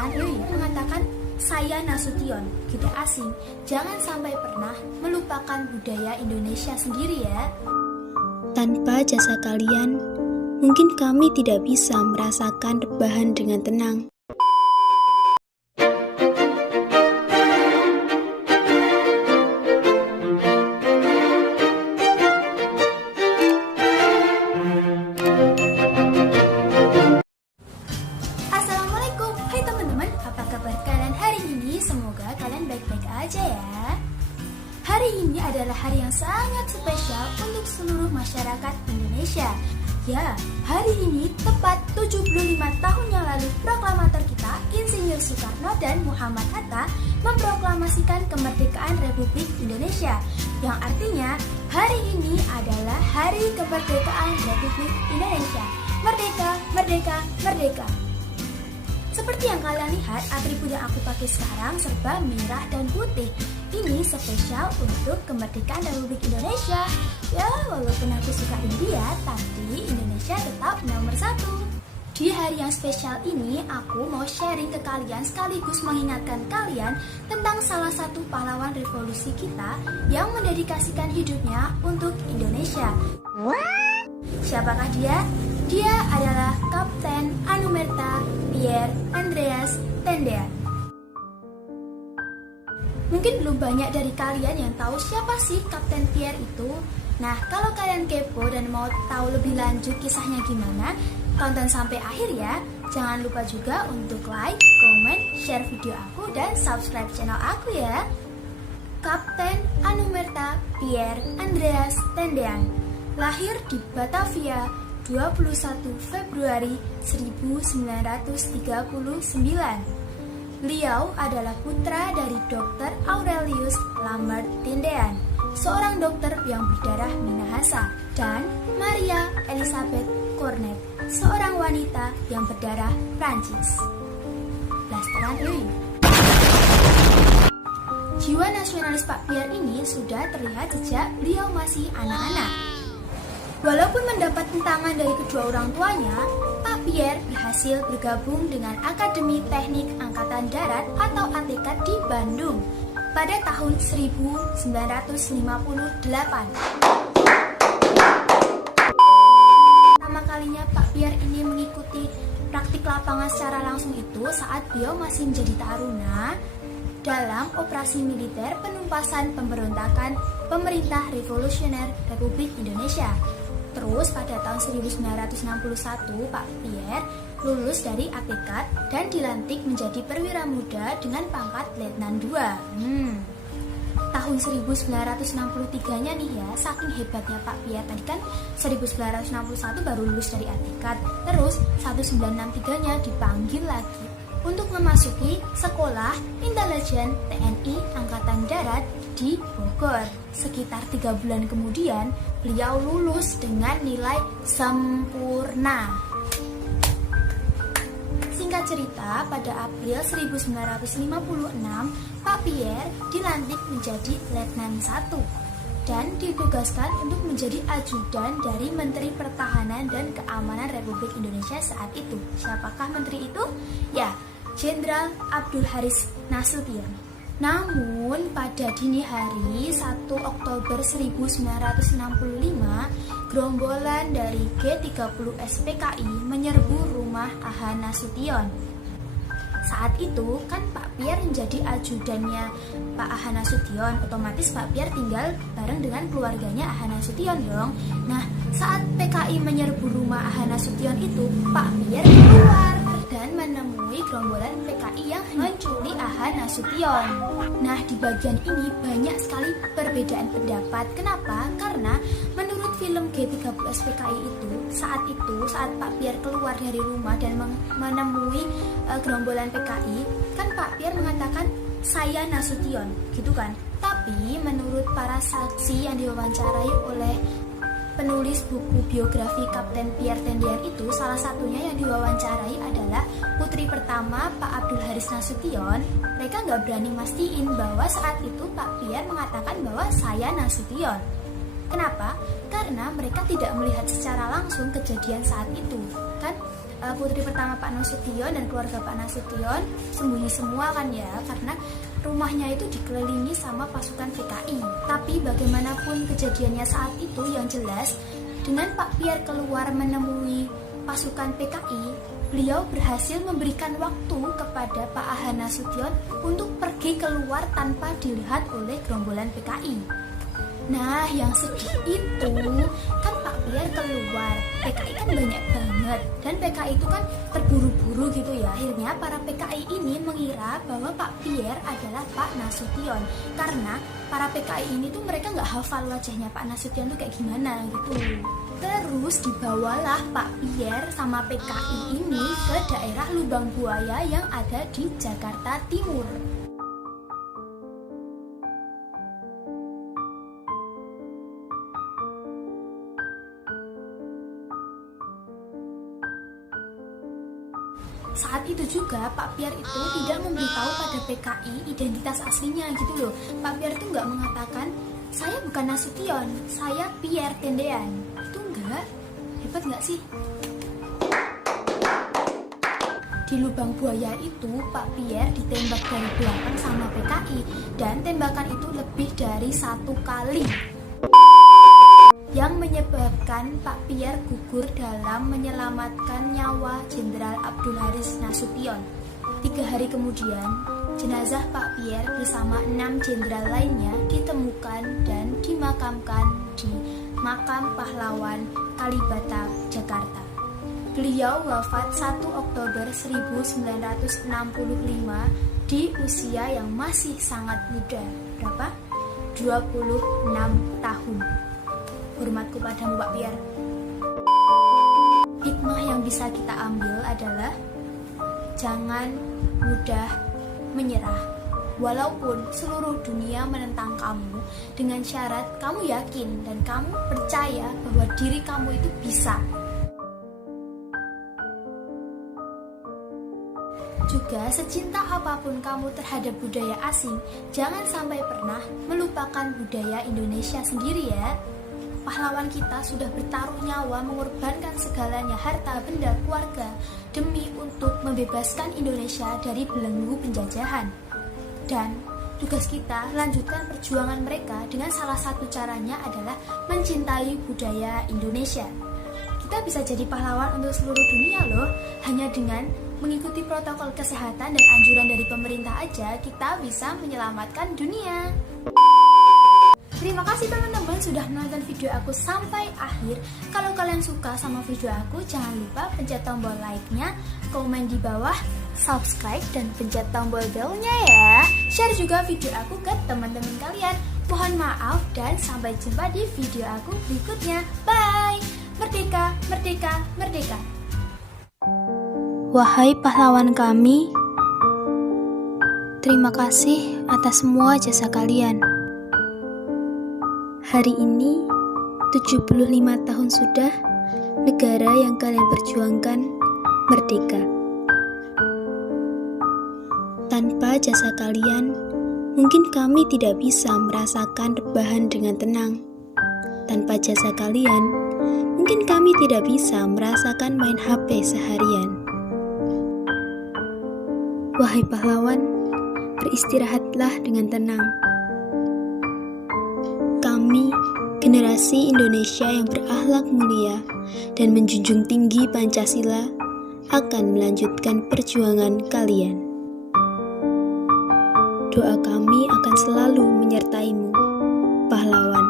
Blasteran mengatakan, saya Nasution, tidak asing, jangan sampai pernah melupakan budaya Indonesia sendiri ya. Tanpa jasa kalian, mungkin kami tidak bisa merasakan rebahan dengan tenang. Assalamualaikum, hai teman-teman, apa kabar kalian hari ini? Semoga kalian baik-baik aja ya. Hari ini adalah hari yang sangat spesial untuk seluruh masyarakat Indonesia. Ya, hari ini tepat 75 tahun yang lalu proklamator kita, Insinyur Soekarno dan Muhammad Hatta memproklamasikan kemerdekaan Republik Indonesia. Yang artinya, hari ini adalah hari kemerdekaan Republik Indonesia. Merdeka, merdeka, merdeka. Seperti yang kalian lihat, atribut yang aku pakai sekarang serba merah dan putih. Ini spesial untuk kemerdekaan Republik Indonesia. Ya, walaupun aku suka India, tapi Indonesia tetap nomor satu. Di hari yang spesial ini, aku mau sharing ke kalian sekaligus mengingatkan kalian tentang salah satu pahlawan revolusi kita yang mendedikasikan hidupnya untuk Indonesia. Siapakah dia? Dia adalah Kapten Anumerta Pierre Andreas Tendean. Mungkin belum banyak dari kalian yang tahu siapa sih Kapten Pierre itu. Nah, kalau kalian kepo dan mau tahu lebih lanjut kisahnya gimana, tonton sampai akhir ya. Jangan lupa juga untuk like, comment, share video aku, dan subscribe channel aku ya. Kapten Anumerta Pierre Andreas Tendean lahir di Batavia 21 Februari 1939. Beliau adalah putra dari Dr. Aurelius Lambert Tendean, seorang dokter yang berdarah Minahasa, dan Maria Elizabeth Cornet, seorang wanita yang berdarah Prancis. Blasteran Jiwa nasionalis Pak Pierre ini sudah terlihat sejak beliau masih anak-anak. Walaupun mendapat tentangan dari kedua orang tuanya, Pak Pierre berhasil bergabung dengan Akademi Teknik Angkatan Darat atau ATK di Bandung pada tahun 1958. Pertama kalinya Pak Pierre ini mengikuti praktik lapangan secara langsung itu saat beliau masih menjadi taruna dalam operasi militer penumpasan pemberontakan pemerintah revolusioner Republik Indonesia. Terus pada tahun 1961 Pak Pierre lulus dari ATK dan dilantik menjadi perwira muda dengan pangkat Letnan 2. Tahun 1963-nya nih ya, saking hebatnya Pak Pierre, tadi kan 1961 baru lulus dari ATK, terus 1963-nya dipanggil lagi untuk memasuki sekolah intelijen TNI Angkatan Darat di Bogor. Sekitar 3 bulan kemudian, beliau lulus dengan nilai sempurna. Singkat cerita, pada April 1956, Pak Pierre dilantik menjadi Letnan 1 dan ditugaskan untuk menjadi ajudan dari Menteri Pertahanan dan Keamanan Republik Indonesia saat itu. Siapakah menteri itu? Ya, Jenderal Abdul Haris Nasution. Namun pada dini hari 1 Oktober 1965, gerombolan dari G30 SPKI menyerbu rumah A.H. Nasution. Saat itu kan Pak Pierre menjadi ajudannya Pak A.H. Nasution, otomatis Pak Pierre tinggal bareng dengan keluarganya A.H. Nasution dong. Nah, saat PKI menyerbu rumah A.H. Nasution itu, Pak Pierre keluar dan menemui gerombolan PKI yang menculik A.H. Nasution. Nah, di bagian ini banyak sekali perbedaan pendapat. Kenapa? Karena menurut film G30 SPKI saat Pak Pierre keluar dari rumah dan menemui gerombolan PKI, kan Pak Pierre mengatakan, saya Nasution, gitu kan. Tapi menurut para saksi yang diwawancarai oleh penulis buku biografi Kapten Pierre Tendean itu, salah satunya yang diwawancarai adalah putri pertama Pak Abdul Haris Nasution. Mereka nggak berani mastiin bahwa saat itu Pak Pierre mengatakan bahwa saya Nasution. Kenapa? Karena mereka tidak melihat secara langsung kejadian saat itu. Kan putri pertama Pak Nasution dan keluarga Pak Nasution sembunyi semua kan ya, karena rumahnya itu dikelilingi sama pasukan PKI. Tapi bagaimanapun kejadiannya saat itu, yang jelas dengan Pak Pierre keluar menemui pasukan PKI, beliau berhasil memberikan waktu kepada Pak Aha Nasution untuk pergi keluar tanpa dilihat oleh gerombolan PKI. Nah, yang sedih itu kan Pak Pierre keluar, PKI kan banyak banget, dan PKI itu kan terburu-buru gitu ya. Akhirnya para PKI ini mengira bahwa Pak Pierre adalah Pak Nasution, karena para PKI ini tuh mereka nggak hafal wajahnya Pak Nasution tuh kayak gimana gitu. Terus dibawalah Pak Pierre sama PKI ini ke daerah Lubang Buaya yang ada di Jakarta Timur. Saat itu juga Pak Pierre itu tidak memberitahu pada PKI identitas aslinya gitu loh. Pak Pierre itu nggak mengatakan, saya bukan Nasution, saya Pierre Tendean. Itu enggak, hebat nggak sih? Di Lubang Buaya itu Pak Pierre ditembak dari belakang sama PKI, dan tembakan itu lebih dari 1 kali, yang menyebabkan Pak Pierre gugur dalam menyelamatkan nyawa Jenderal Abdul Haris Nasution. 3 hari kemudian, jenazah Pak Pierre bersama 6 jenderal lainnya ditemukan dan dimakamkan di Makam Pahlawan Kalibata, Jakarta. Beliau wafat 1 Oktober 1965 di usia yang masih sangat muda. Berapa? 26 tahun. Hormatku padamu Pak Pierre. Hikmah yang bisa kita ambil adalah jangan mudah menyerah. Walaupun seluruh dunia menentang kamu, dengan syarat kamu yakin dan kamu percaya bahwa diri kamu itu bisa. Juga secinta apapun kamu terhadap budaya asing, jangan sampai pernah melupakan budaya Indonesia sendiri ya. Pahlawan kita sudah bertaruh nyawa, mengorbankan segalanya, harta, benda, keluarga, demi untuk membebaskan Indonesia dari belenggu penjajahan. Dan tugas kita lanjutkan perjuangan mereka dengan salah satu caranya adalah mencintai budaya Indonesia. Kita bisa jadi pahlawan untuk seluruh dunia loh. Hanya dengan mengikuti protokol kesehatan dan anjuran dari pemerintah aja, kita bisa menyelamatkan dunia. Terima kasih teman-teman sudah menonton video aku sampai akhir. Kalau kalian suka sama video aku, jangan lupa pencet tombol like-nya, komen di bawah, subscribe, dan pencet tombol bell-nya ya. Share juga video aku ke teman-teman kalian. Mohon maaf dan sampai jumpa di video aku berikutnya. Bye! Merdeka, merdeka, merdeka. Wahai pahlawan kami, terima kasih atas semua jasa kalian. Hari ini, 75 tahun sudah, negara yang kalian perjuangkan merdeka. Tanpa jasa kalian, mungkin kami tidak bisa merasakan rebahan dengan tenang. Tanpa jasa kalian, mungkin kami tidak bisa merasakan main HP seharian. Wahai pahlawan, beristirahatlah dengan tenang. Kami, generasi Indonesia yang berakhlak mulia dan menjunjung tinggi Pancasila, akan melanjutkan perjuangan kalian. Doa kami akan selalu menyertaimu, pahlawan.